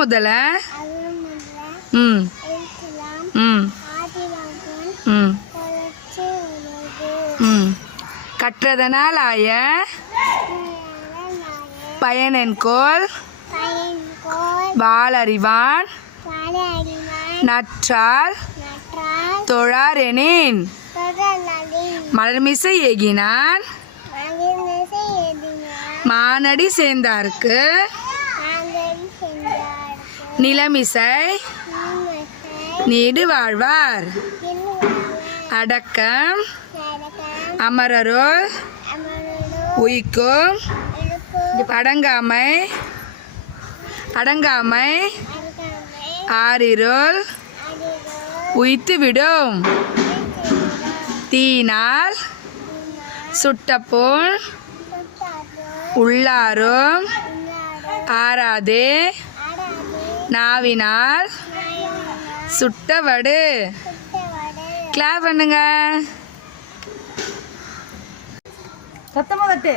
முதல ம் ம் ம் ம் கற்றதனால் ஆய பயனென்கோல் வாளறிவான் நற்றால் தொழாரெனின் மலர்மிசை ஏகினான் மானடி சேர்ந்தார்க்கு நிலமிசை நீடு வாழ்வார். அடக்கம் அமரருள் உயிக்கும் அடங்காமை அடங்காமை ஆறிருள் உயித்துவிடும். தீனால் சுட்டப்புண் உள்ளாரும் ஆறாதே நாவினால் சுட்டவடு. கிளாப் பண்ணுங்க. சத்தமா கட்டு.